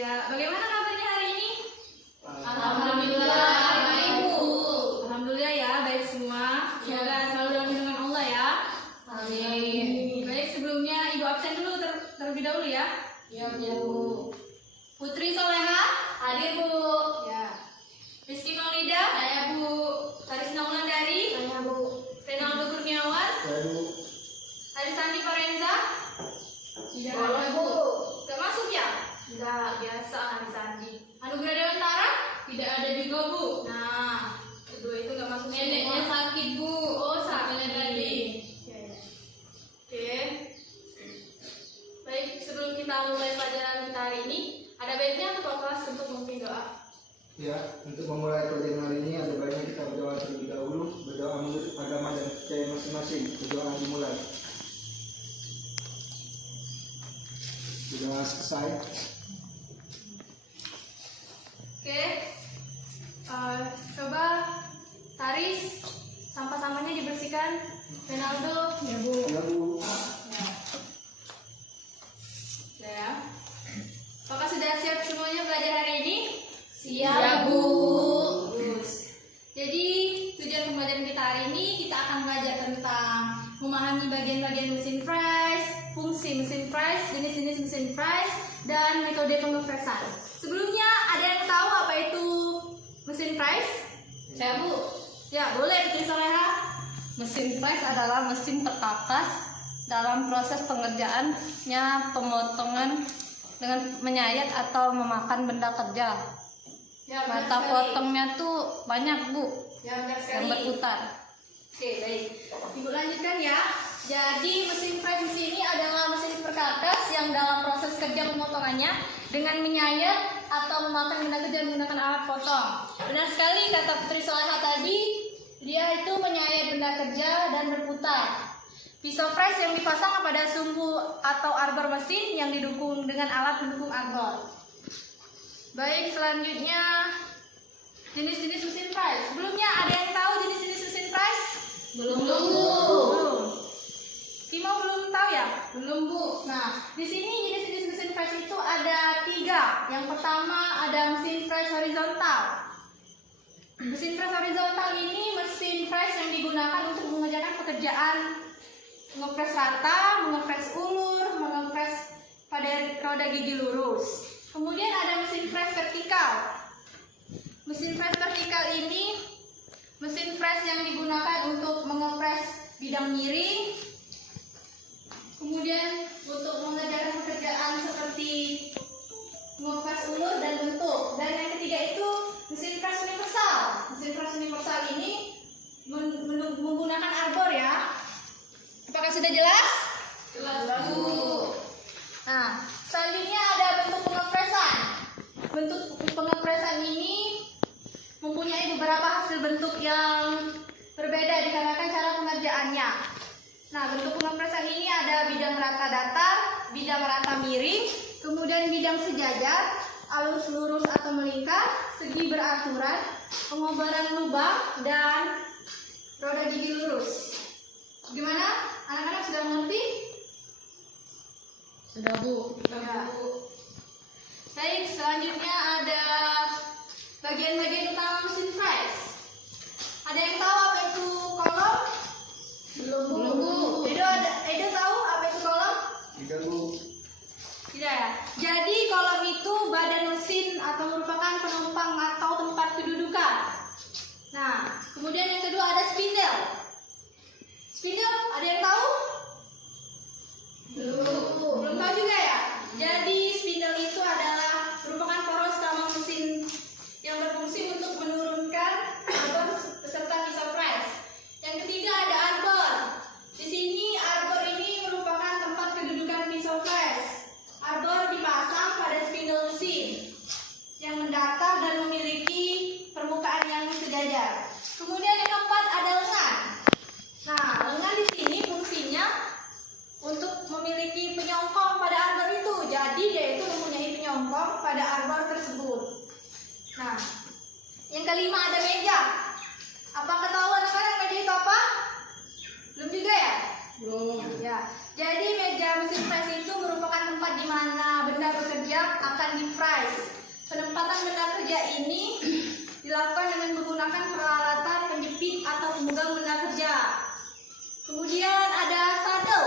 Ya, bagaimana kabarnya hari ini? Alhamdulillah, baik Bu. Alhamdulillah ya, baik semua. Semoga selalu dalam lindungan Allah ya. Amin. Baik, sebelumnya Ibu absen dulu terlebih dahulu ya. Ya Bu. Putri Soleha, Hadir Bu. ya. Rizky Maulida, Saya Bu. Karisna Wulandari, Saya Bu. Renaldo Kurniawan, Arisandi Forenza. Boleh Bu. Gak masuk ya? Enggak. Biasa Arisandi. Anugerah Dewantara? Tidak ada juga Bu. Nah, kedua itu gak masuk Neneknya semua. sakit Bu. Oh, sakit. Sakitnya tadi. Ya, ya. Oke. Baik, sebelum kita mulai pelajaran kita hari ini, ada baiknya ketua kelas untuk memimpin doa. Ya, untuk memulai pelajaran hari ini ada baiknya kita berdoa terlebih dahulu, berdoa menurut agama dan percaya masing-masing. Berdoa dimulai. Berdoa selesai. Oke. Coba Taris, sampah-sampahnya dibersihkan. Renaldo, Ya Bu. Ya Bu, ya. Apakah sudah siap semuanya belajar hari ini? Siap Bu. Bagus. Jadi tujuan pembelajaran kita hari ini kita akan belajar tentang memahami bagian-bagian mesin press, fungsi mesin press, jenis-jenis mesin press, dan metode pengepresan. Sebelumnya ada yang tahu apa itu mesin press? Saya Bu. Ya, boleh Putri Soleha. Mesin press adalah mesin perkakas dalam proses pengerjaannya pemotongan dengan menyayat atau memakan benda kerja. Ya, benar Mata sekali. potongnya tuh banyak Bu, Ya, benar sekali. yang berputar. Oke, baik. Ibu lanjutkan ya. Jadi mesin press di sini adalah mesin perkakas yang dalam proses kerja pemotongannya dengan menyayat atau memakan benda kerja menggunakan alat potong. Benar sekali kata Putri Soleha tadi, dia itu menyayat benda kerja dan berputar. Pisau press yang dipasang pada sumbu atau arbor mesin yang didukung dengan alat pendukung arbor. Baik, selanjutnya jenis-jenis mesin press. Sebelumnya ada yang tahu jenis-jenis mesin press? Belum Bu. Belum. Kimo belum tahu ya? Belum Bu. Nah, di sini jenis-jenis mesin press itu ada 3. Yang pertama ada mesin press horizontal. Mesin press horizontal ini mesin press yang digunakan untuk mengerjakan pekerjaan mengepres rata, mengepres ulur, mengepres pada roda gigi lurus. Kemudian ada mesin press vertikal. Mesin press vertikal ini mesin press yang digunakan untuk mengepres bidang miring. Kemudian untuk mengerjakan pekerjaan seperti mengepres ulur dan bentuk. Dan yang ketiga itu mesin press universal. Mesin press universal ini menggunakan arbor ya. Apakah sudah jelas? Jelas Bu. Nah, selanjutnya ada bentuk pengepresan. Bentuk pengepresan ini mempunyai beberapa hasil bentuk yang berbeda dikarenakan cara pengerjaannya. Nah, bentuk pengepresan ini ada bidang rata datar, bidang rata miring, kemudian bidang sejajar, alus lurus atau melingkar, segi beraturan, pengobaran lubang, dan roda gigi lurus. Gimana? Anak-anak sudah mengerti? Sudah Bu. Ya. Baik, selanjutnya ada bagian-bagian utama mesin press. Ada yang tahu apa itu kolom? Belum Bu. Edo tahu apa itu kolom? tidak Bu. Tidak ya. Jadi kolom itu badan mesin atau merupakan penumpang atau tempat kedudukan. Nah, kemudian yang kedua ada spindle. Spindle, ada yang tahu? Belum tahu juga ya. Jadi spindle itu adalah merupakan poros utama mesin yang berfungsi untuk menurunkan arbor beserta pisau press. Yang ketiga ada arbor. Di sini arbor ini merupakan tempat kedudukan pisau press. Arbor dipasang pada spindle mesin yang mendatar dan memiliki permukaan yang sejajar. Kemudian yang keempat ada lengan. Nah, lengan di sini fungsinya untuk memiliki penyongkong pada arbor itu. Jadi dia itu mempunyai penyongkong pada arbor tersebut. Nah, yang kelima ada meja. Apa ketahuan anak-anak meja itu apa? Belum juga ya? Belum. Ya. Jadi meja mesin press itu merupakan tempat di mana benda bekerja akan di-press kerja ini dilakukan dengan menggunakan peralatan penjepit atau pemegang benda kerja. Kemudian ada sadel.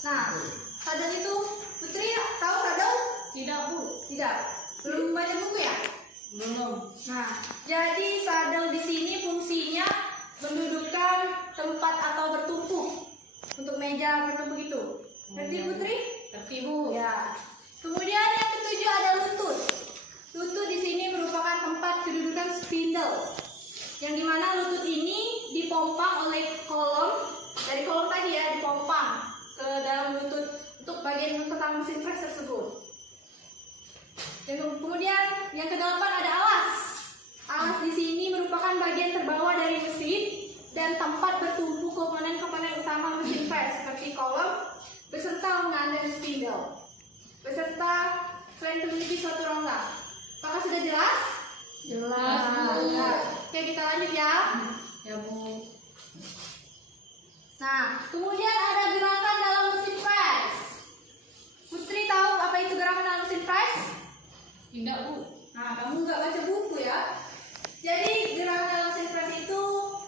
Nah, sadel itu Putri tahu sadel? Tidak, Bu. Tidak. Belum baca buku ya? Belum. Nah, jadi sadel di sini fungsinya mendudukan tempat atau bertumpuk untuk meja bertumpuk itu. Ngerti Putri? Ngerti, Bu. Ya. Kemudian yang ketujuh ada lutut. Lutut di sini merupakan tempat kedudukan spindle, yang dimana lutut ini dipompang oleh kolom, dari kolom tadi ya, dipompang ke dalam lutut untuk bagian tentang mesin press tersebut. Dan kemudian yang kedelapan ada alas. Alas di sini merupakan bagian terbawah dari mesin dan tempat bertumpu komponen-komponen utama mesin press seperti kolom beserta lengan dan spindle, beserta selain memiliki suatu rongga. Apakah sudah jelas? Jelas, Bu. Nah, oke, kita lanjut ya. Ya, Bu. Nah, kemudian ada gerakan dalam mesin press. Putri tahu apa itu gerakan dalam mesin press? Tidak, Bu. Nah, kamu nggak baca buku ya. Jadi gerakan dalam mesin press itu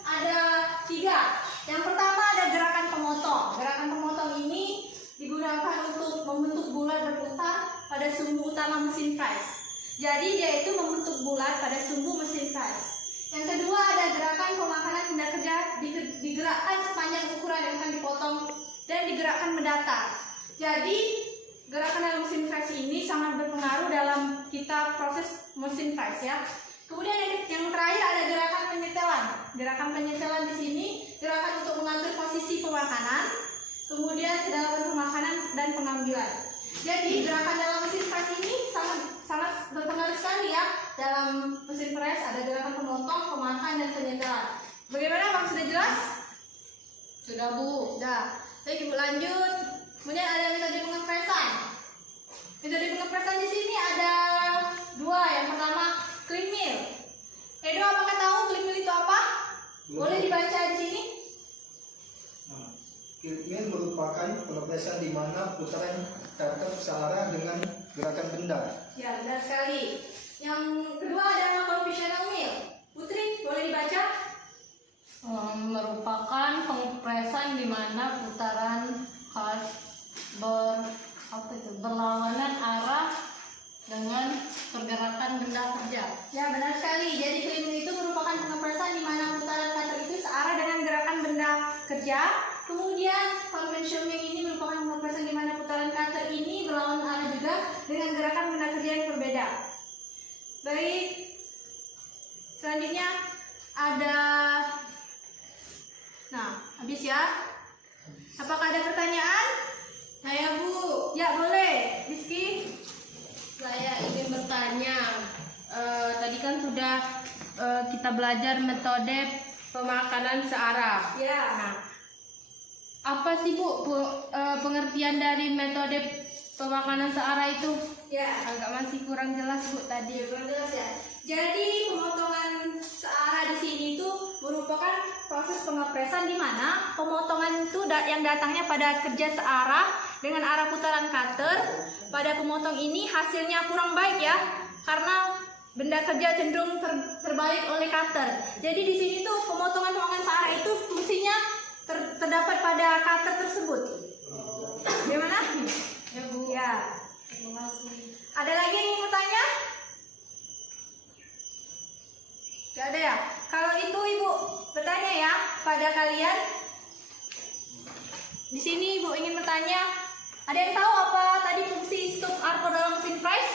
ada 3. Yang pertama ada gerakan pemotong. Gerakan pemotong ini digunakan untuk membentuk bulat berputar pada sumbu utama mesin press. Jadi dia itu membentuk bulat pada sumbu mesin press. Yang kedua ada gerakan pemakanan benda kerja, digerakkan sepanjang ukuran yang akan dipotong dan digerakkan mendatar. Jadi gerakan dalam mesin press ini sangat berpengaruh dalam kita proses mesin press ya. Kemudian yang terakhir ada gerakan penyetelan. Gerakan penyetelan di sini gerakan untuk mengatur posisi pemakanan, kemudian kedalaman pemakanan dan pengambilan. Jadi gerakan dalam mesin press ini sangat berpengaruh sekali ya. Dalam mesin press ada gerakan pemotong, pemakan dan penyetelan. Bagaimana, Bang, sudah jelas? Sudah, Bu. Sudah. Baik, Ibu lanjut. Kemudian ada metode pengepresan. Metode pengepresan di sini ada 2. Yang pertama clean mill. Edo, apakah tahu clean mill itu apa? Boleh dibaca di sini? Nah, Kiltmin merupakan pengepresan di mana putaran karter searah dengan gerakan benda. Ya, benar sekali. Yang kedua adalah conventional mill. Putri, boleh dibaca? Merupakan pengepresan di mana putaran khas berlawanan arah dengan pergerakan benda kerja. Ya, benar sekali. Jadi clean mill itu merupakan pengepresan di mana putaran cutter itu searah dengan gerakan benda kerja. Kemudian conventional mill ini merupakan pengepresan di mana putaran cutter ini berlawanan arah juga dengan gerakan benda kerja yang berbeda. Baik. Selanjutnya ada, nah, habis ya. Apakah ada pertanyaan? Saya, Bu. Ya, boleh. Rizky? Saya ingin bertanya. Tadi kan sudah Kita belajar metode pemakanan searah. Ya. Nah, apa sih Bu pengertian dari metode pemakanan searah itu? Ya. Agak masih kurang jelas Bu tadi. Kurang jelas ya. Jadi pemotongan searah di sini itu merupakan proses pengepresan di mana pemotongan itu yang datangnya pada kerja searah dengan arah putaran cutter. Pada pemotong ini hasilnya kurang baik ya, karena benda kerja cenderung terbalik oleh cutter. Jadi di sini tuh pemotongan searah itu fungsinya terdapat pada cutter tersebut. Bagaimana? Ya, Bu. Ya. Terima kasih. Ada lagi yang ingin bertanya? Gak ada ya? Kalau itu Ibu bertanya ya pada kalian. Di sini Ibu ingin bertanya, ada yang tahu apa tadi fungsi stop arco dalam mesin press?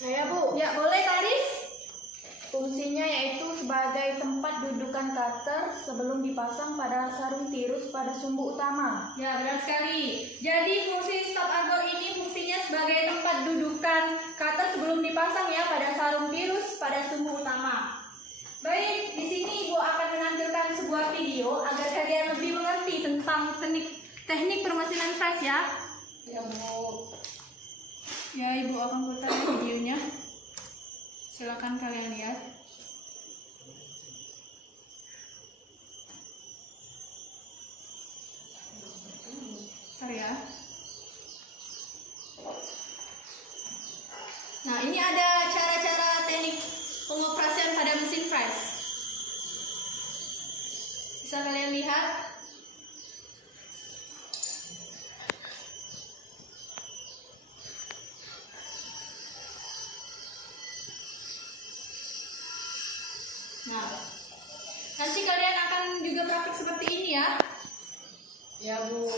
Saya, Bu. Ya, boleh Karis? Fungsinya yaitu sebagai tempat dudukan cutter sebelum dipasang pada sarung tirus pada sumbu utama. Ya, benar sekali. Jadi fungsi stop arco ini fungsinya sebagai tempat dudukan cutter sebelum dipasang ya pada sarung tirus pada sumbu utama. Baik, di sini Ibu akan menampilkan sebuah video agar kalian lebih mengerti tentang teknik permesinan press ya. Ya, Bu. Ya, Ibu akan putar videonya. Silakan kalian lihat. Bentar ya. Nah, ini ada cara-cara teknik pengoperasian pada mesin press. Bisa kalian lihat. Nah, nanti kalian akan juga praktik seperti ini ya. Ya, Bu.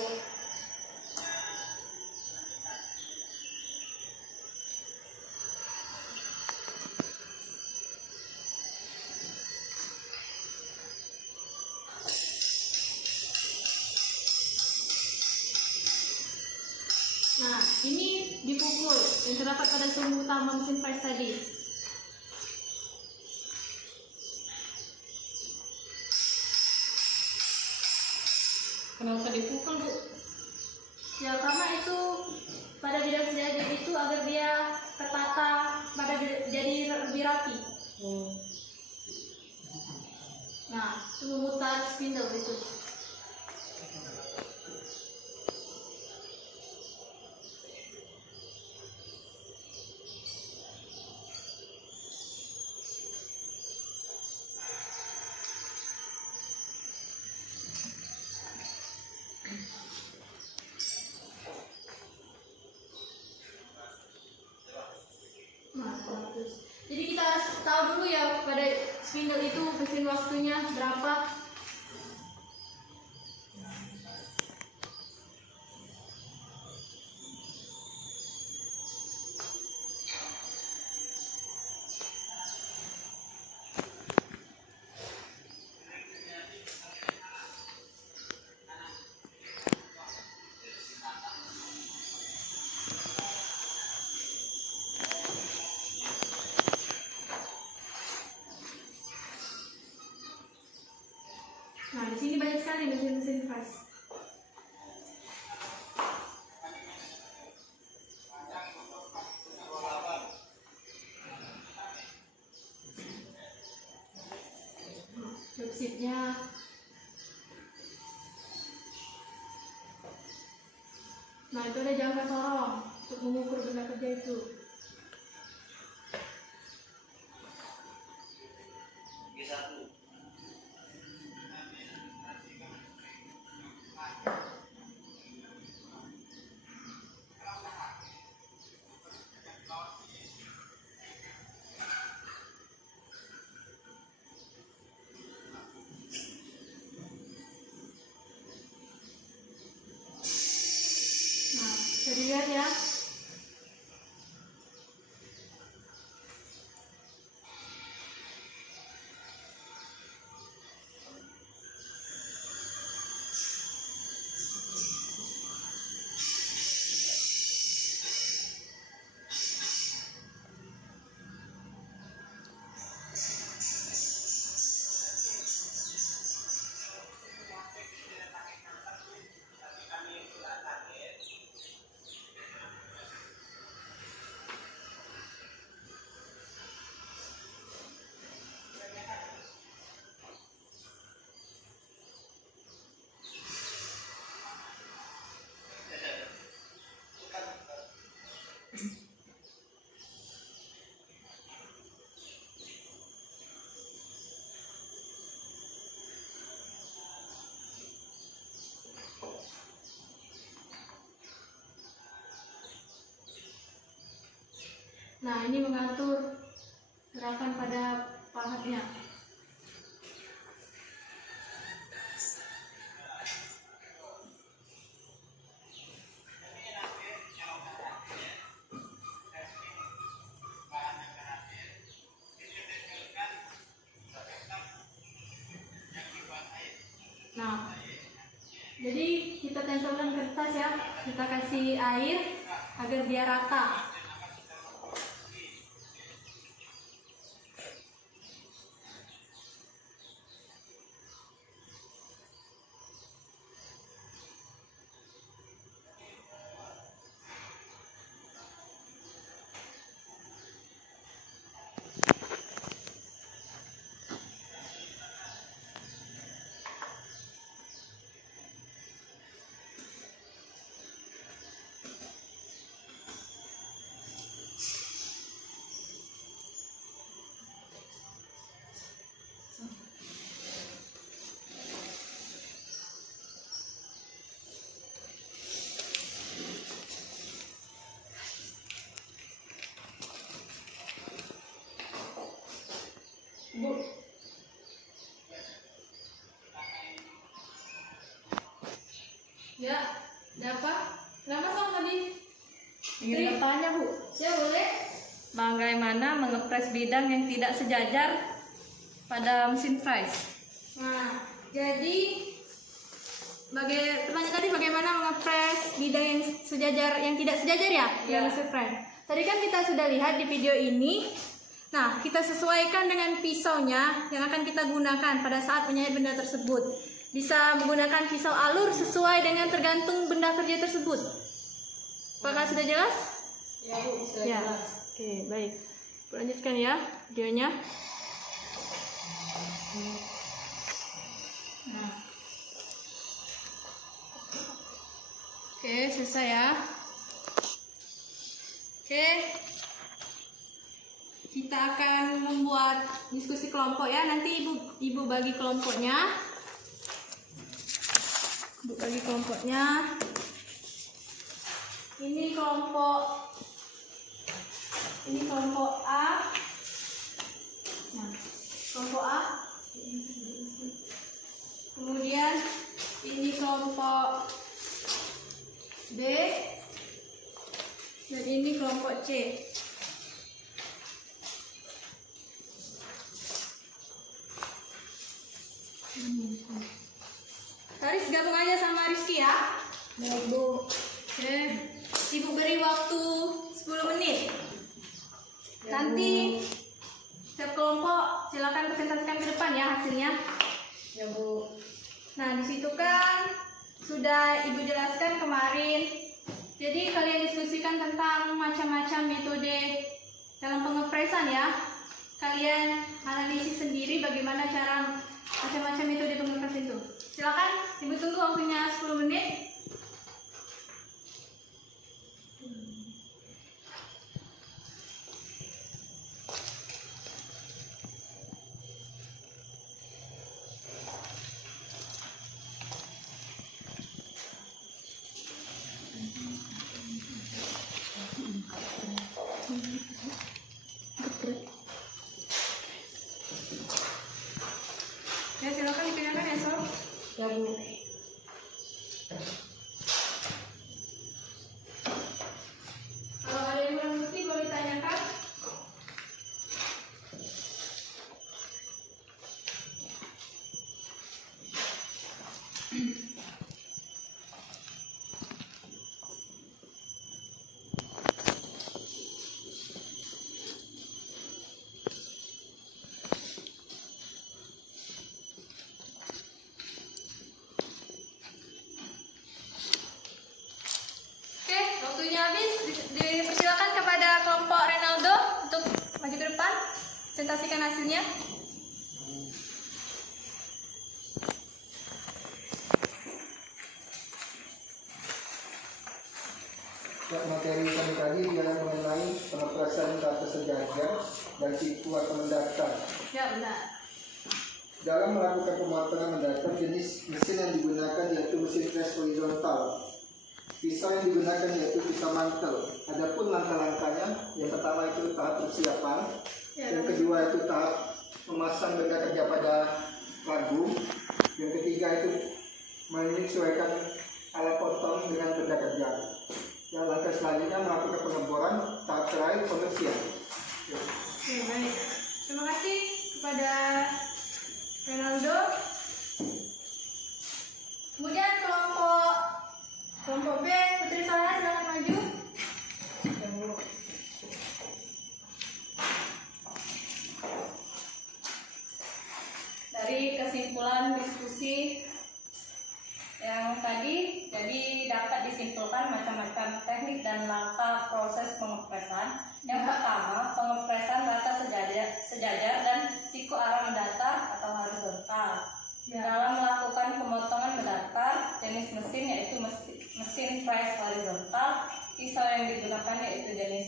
Nah, ini dipukul yang terdapat pada sumbu utama mesin press tadi. Kenapa dipukul, Bu? Ya karena itu pada bidang sejajar itu agar dia tertata jadi lebih rapi. Nah, itu memutar spindle itu. Nah, bagus. Jadi kita harus tahu dulu ya pada spindle itu mesin waktunya berapa. Nah, di sini banyak sekali mesin-mesin press. Websitenya. Nah, itu ada jangka sorong untuk mengukur benda kerja itu. Nah, bisa dilihat ya. Nah, ini mengatur gerakan pada pahatnya. Nah, jadi kita tempelkan kertas ya, kita kasih air agar dia rata. bagaimana mengepres bidang yang tidak sejajar pada mesin press. Nah, jadi pertanyaan tadi bagaimana mengepres bidang yang sejajar, yang tidak sejajar ya? Yang mesin press. Tadi kan kita sudah lihat di video ini. Nah, kita sesuaikan dengan pisaunya yang akan kita gunakan pada saat menyayat benda tersebut. Bisa menggunakan pisau alur sesuai dengan tergantung benda kerja tersebut. Apakah sudah jelas? Ya Bu, sudah Ya. jelas. Oke, baik. Lanjutkan ya videonya. Nah, Oke, selesai ya. Oke. Kita akan membuat diskusi kelompok ya. Nanti Ibu bagi kelompoknya. Ibu bagi kelompoknya. Ini kelompok A. Nah, kelompok A. Kemudian ini kelompok B. Dan ini kelompok C. Haris gabung aja sama Rizky ya. baik Bu. Oke. Ibu beri waktu 10 menit. Nanti setiap kelompok silakan presentasikan ke depan ya hasilnya. Ya Bu. Nah, di situ kan sudah Ibu jelaskan kemarin. Jadi kalian diskusikan tentang macam-macam metode dalam pengepresan ya. Kalian analisis sendiri bagaimana cara macam-macam metode pengepresan itu. Silakan, Ibu tunggu waktunya 10 menit. Ya, silakan dipindahkan ya, Sob. Ya Bu. Kalau ada yang kurang ngerti boleh tanyakan. Oke, waktunya habis. Dipersilakan kepada kelompok Renaldo untuk maju ke depan, presentasikan hasilnya. Ya, materi kami tadi ialah mengenai pengepresan data sejajar dan siku atau mendatar. Ya, benar. Dalam melakukan pemotongan mendatar, jenis mesin yang digunakan yaitu mesin press horizontal. Pisau yang digunakan yaitu pisau mantel. Adapun langkah-langkahnya, yang pertama itu tahap persiapan, Ya, yang kedua itu tahap memasang benda kerja pada lagum, yang ketiga itu menyesuaikan alat potong dengan benda kerja. Yang langkah selanjutnya melakukan pengeboran, tahap terakhir pembersihan. Ya. Oke, baik. Terima kasih kepada Renaldo. Kemudian kelompok B, Putri Sarah silakan maju. Ya Bu. Dari kesimpulan diskusi yang tadi, jadi dapat disimpulkan macam-macam teknik dan langkah proses pengepresan. Yang pertama, pengepresan data sejajar dan siku arah mendatar atau horizontal. Dalam melakukan pemotongan mendatar, jenis mesin yaitu mesin press horizontal. Pisau yang digunakan yaitu jenis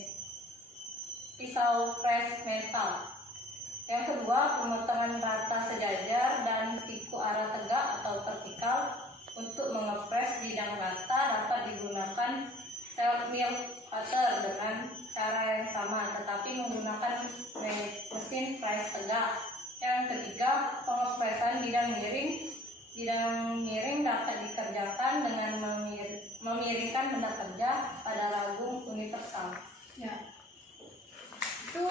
pisau press metal. Yang kedua, pemotongan rata sejajar dan siku arah tegak atau vertikal. Untuk mengepres bidang rata dapat digunakan self mill cutter dengan cara yang sama, tetapi menggunakan mesin press tegak. Yang ketiga, pengepresan bidang miring. Bidang miring dapat dikerjakan dengan memiringkan benda kerja pada lagum universal. Ya. Itu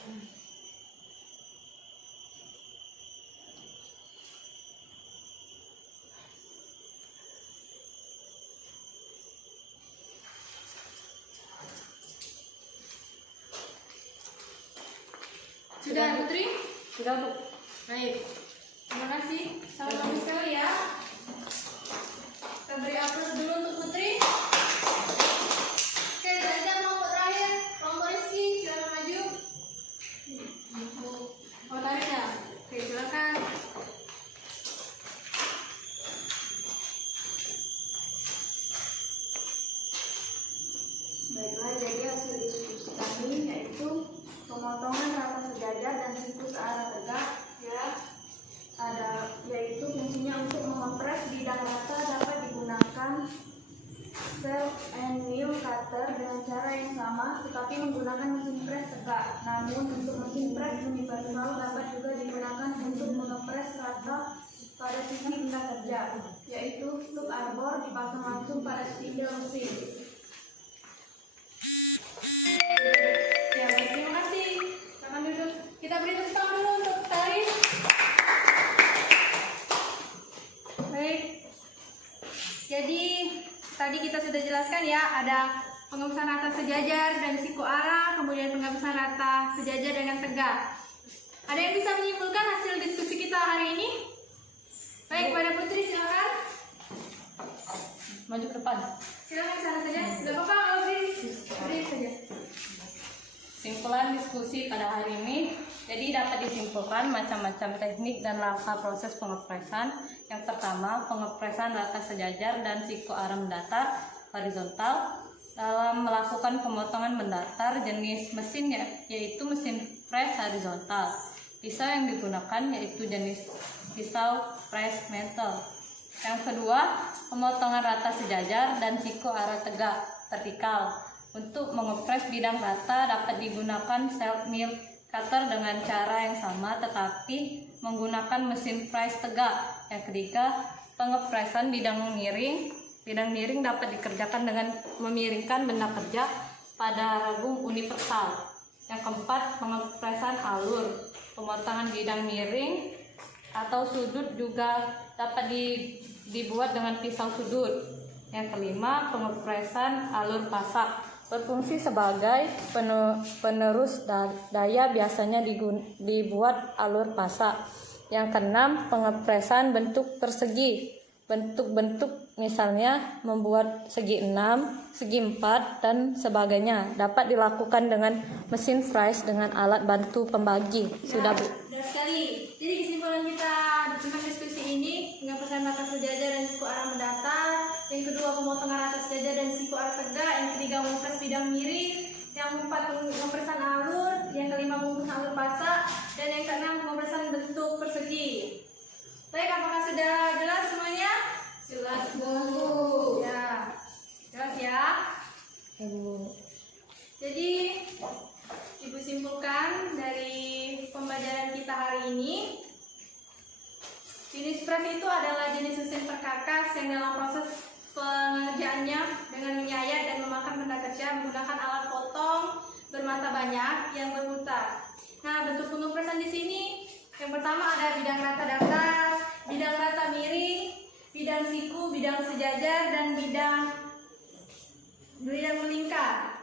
Sudah Putri? Sudah Bu. Baik. Terima kasih. Salam bagus sekali ya. Kita beri aplaus dulu untuk Putri. Oke, selanjutnya kelompok terakhir, kelompok Rizky, silakan maju. Oh, tarik ya. Oke, silakan. Baiklah, jadi hasil diskusi kami yaitu pemotongan rata sejajar dan siku searah tegak, ya. Yaitu fungsinya untuk mengepres bidang rata dapat digunakan self and mill cutter dengan cara yang sama tetapi menggunakan mesin press tegak. Namun untuk mesin press universal dapat juga digunakan untuk mengepres rata pada sisi benda kerja, yaitu stud arbor dipasang langsung pada spindle mesin. Ya, baik, terima kasih. Silakan duduk. Kita beri tepuk tangan dulu untuk Taris. Baik. Jadi tadi kita sudah jelaskan ya, ada pengepusan rata sejajar dan siku arah, kemudian pengepusan rata sejajar dengan tegak. Ada yang bisa menyimpulkan hasil diskusi kita hari ini? Baik, pada Putri silakan. Maju ke depan. Silakan ke sana saja. Tidak apa-apa kalau beri saja. Simpulan diskusi pada hari ini, jadi dapat disimpulkan macam-macam teknik dan langkah proses pengepresan. Yang pertama, pengepresan rata sejajar dan siku arah mendatar horizontal. Dalam melakukan pemotongan mendatar, jenis mesinnya yaitu mesin press horizontal. Pisau yang digunakan yaitu jenis pisau press metal. Yang kedua, pemotongan rata sejajar dan siku arah tegak vertikal. Untuk mengepres bidang rata dapat digunakan self mill cutter dengan cara yang sama tetapi menggunakan mesin press tegak. Yang ketiga, pengepresan bidang miring. Bidang miring dapat dikerjakan dengan memiringkan benda kerja pada ragung universal. Yang keempat, pengepresan alur. Pemotongan bidang miring atau sudut juga dapat dibuat dengan pisau sudut. Yang kelima, pengepresan alur pasak. Berfungsi sebagai penerus daya, biasanya dibuat alur pasak. Yang keenam, pengepresan bentuk persegi. Bentuk-bentuk misalnya membuat segi 6, segi 4, dan sebagainya dapat dilakukan dengan mesin press dengan alat bantu pembagi. Sudah Bu. Sudah sekali. Jadi kesimpulan kita tentang diskusi ini, pengepresan rata sejajar dan siku arah mendatar. Yang kedua, pemotongan rata sejajar dan siku arah tegak. Yang ketiga, mengepres bidang miring. Yang keempat, pengepresan alur. Yang kelima, pengepresan alur pasak. Dan yang keenam, pengepresan bentuk persegi. Baik, apakah sudah jelas semuanya? Jelas, Bu. Ya, jelas ya. Jadi, Ibu simpulkan dari pembelajaran kita hari ini, jenis press itu adalah jenis mesin perkakas yang dalam proses pengerjaannya dengan menyayat dan memakan benda kerja menggunakan alat potong bermata banyak yang berputar. Nah, bentuk pengepresan di sini yang pertama ada bidang rata datar, bidang rata miring, bidang siku, bidang sejajar, dan bidang melingkar.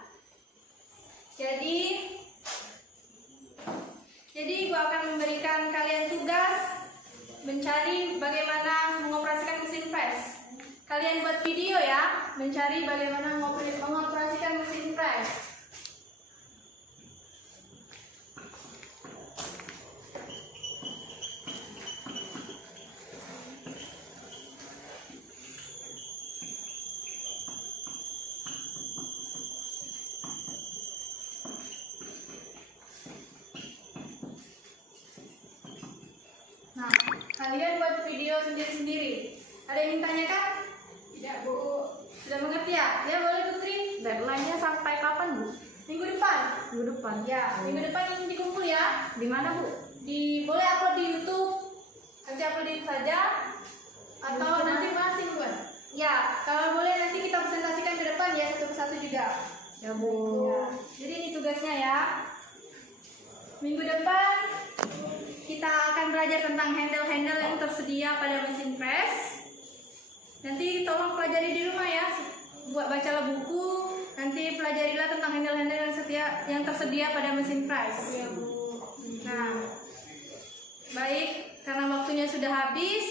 Jadi Ibu akan memberikan kalian tugas mencari bagaimana mengoperasikan mesin press. Kalian buat video ya, mencari bagaimana mengoperasikan mesin press. Nah, kalian buat video sendiri-sendiri. Ada yang ingin tanyakan? Tidak, Bu. Sudah mengerti ya? Ya, boleh Putri. Deadline-nya sampai kapan, Bu? Minggu depan. Minggu depan. Ya, minggu depan ini dikumpul ya. Di mana, Bu? Boleh upload di YouTube. Nanti upload di YouTube saja. Atau nanti masing buat. Ya, kalau boleh nanti kita presentasikan ke depan ya, satu persatu juga. Ya, Bu. Ya. Jadi ini tugasnya ya. Minggu depan kita akan belajar tentang handle-handle yang tersedia pada mesin press. Nanti tolong pelajari di rumah ya, buat bacalah buku. Nanti pelajarilah tentang handle-handle yang tersedia pada mesin press. Ya Bu. Nah, baik, karena waktunya sudah habis,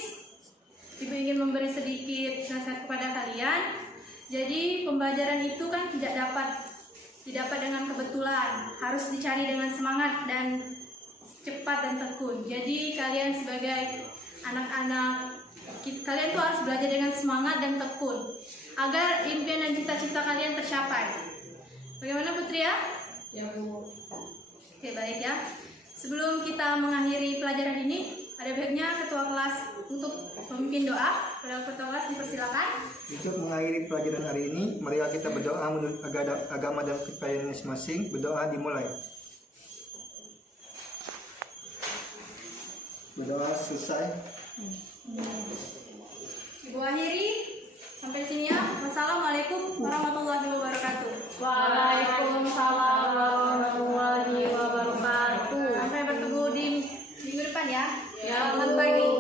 Ibu ingin memberi sedikit nasihat kepada kalian. Jadi pembelajaran itu kan tidak didapat dengan kebetulan, harus dicari dengan semangat dan cepat dan tekun. Jadi kalian sebagai anak-anak, kalian tuh harus belajar dengan semangat dan tekun agar impian dan cita-cita kalian tercapai. Bagaimana Putri ya? Ya Bu. Oke, baik ya. Sebelum kita mengakhiri pelajaran ini, ada baiknya ketua kelas untuk memimpin doa. Pada ketua kelas dipersilakan. Untuk mengakhiri pelajaran hari ini, mari kita berdoa menurut agama dan kepercayaan masing-masing. Berdoa dimulai. Berdoa selesai. Ibu akhiri sampai di sini ya. Wassalamualaikum warahmatullahi wabarakatuh. Waalaikumsalam warahmatullahi wabarakatuh. Sampai bertemu di minggu depan ya. Ya, Selamat Bu. pagi.